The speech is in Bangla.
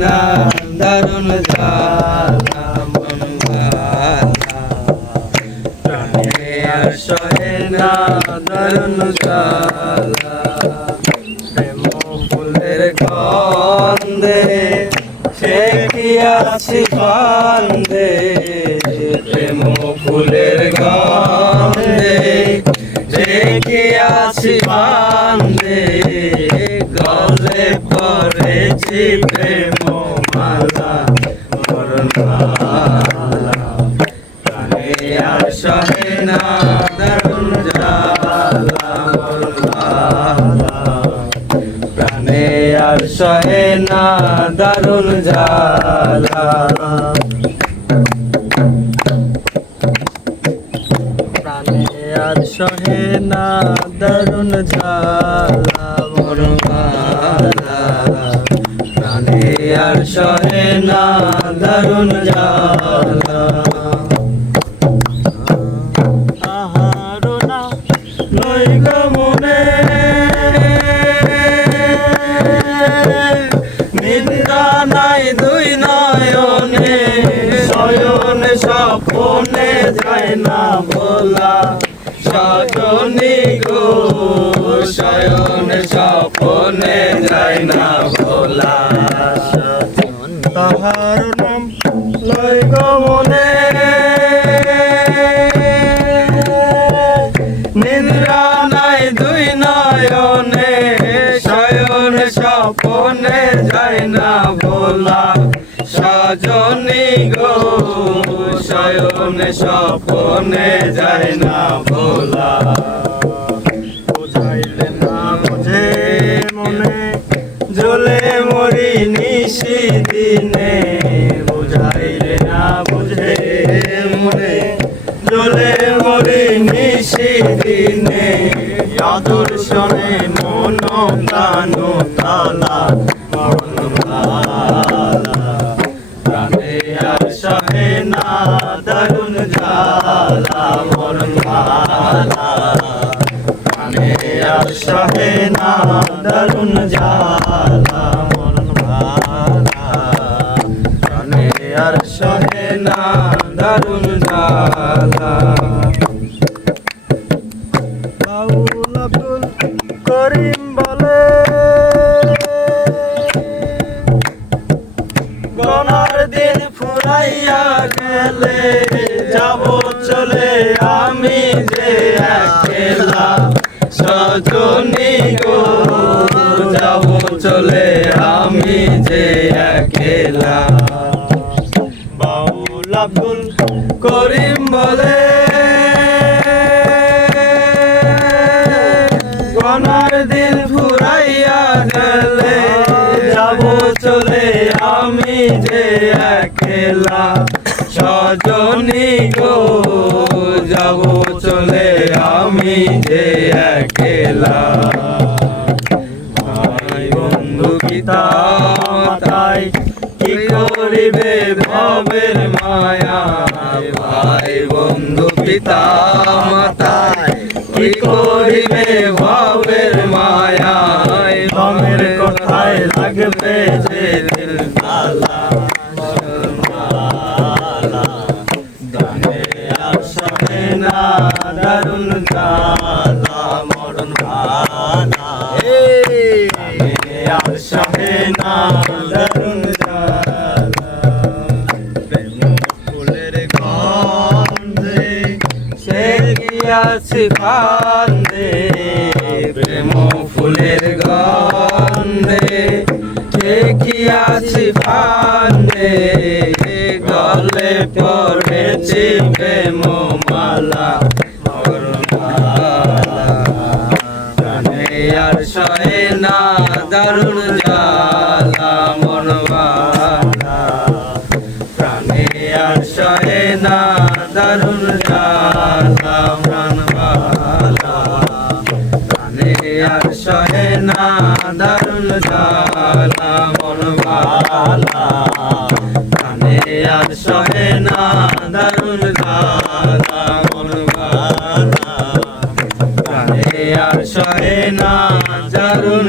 না দারুণ জ্বালা মন ভালা প্রাণে আর সহে না দারুণ জ্বালা প্রেম ফুলের গন্ধে সে কি আছি বান্ধে প্রেম ফুলের গন্ধে সে কি আছি বান্ধে গলে পড়েছি প্রেম মালা মরণ মালা প্রাণে আর সহে না দারুণ জ্বালা মরণ মালা প্রাণে আর সহে না দারুণ জ্বালা প্রাণে আর সহে না দারুণ জ্বালা মরণ মালা প্রাণে আর সহে না দারুণ জ্বালা আহারো না নই গো মনে নিদ্রা নাই দুই নয়নে শয়নে স্বপ্নে যায় না ভোলা সজনী গো শয়নে স্বপ্নে যায় না ভোলা তাহার নাম লই গো মনে নিদ্রা নাই দুই নয়নে শয়নে স্বপ্নে যায় না ভোলা সজনী গো শয়নে স্বপ্নে যায় না ভোলা বুঝাইলে না বুঝে মনে জ্বলে মরি নিশি দিনে বুঝাইলে না বুঝে মনে জ্বলে মরি নিশি দিনে আদর্শনে মন প্রাণ তালা মরণ ভালা প্রাণে আর সহে না দারুণ জ্বালা মরণ ভালা প্রাণে আর সহে না দারুণ জ্বালা মরণ ভালা প্রাণে আর সহে না দারুণ জ্বালা বাউল আব্দুল করিম বলে গনার দিন ফুরাইয়া গেলে যাব চলে আমি যে একলা সজনী গো যাব চলে আমি যে একলা বাউল আব্দুল করিম বলে গনার দিন ফুরাইয়া গেলে যাব চলে আমি যে একলা সজনী গো যাব চলে আমি যে একলা ভাই বন্ধু পিতা তাই কি করিবে ভবের মায়া ভাই বন্ধু পিতা মাতায় কি করিবে ভবের মায়া ভবের কথায় লাগবে যে দিল তালা না দারুণ জ্বালা মরণ ভালা আর সহে না দারুণ জ্বালা প্রেম ফুলের গন্ধে সে গিয়াছি ফান্দে প্রেম ফুলের গন্ধে সে গিয়াছি ফান্দে গলে পড়েছি প্রেম মালা মরণ ভালা প্রাণে আর সহে না দারুণ জ্বালা মন ভালা প্রাণে আর সহে না দারুণ জ্বালা মন ভালা প্রাণে আর সহে না দারুণ জ্বালা মন ভালা প্রাণে আর সহে না দারুণ জ্বালা মন ভালা প্রাণে আর সহে না দারুণ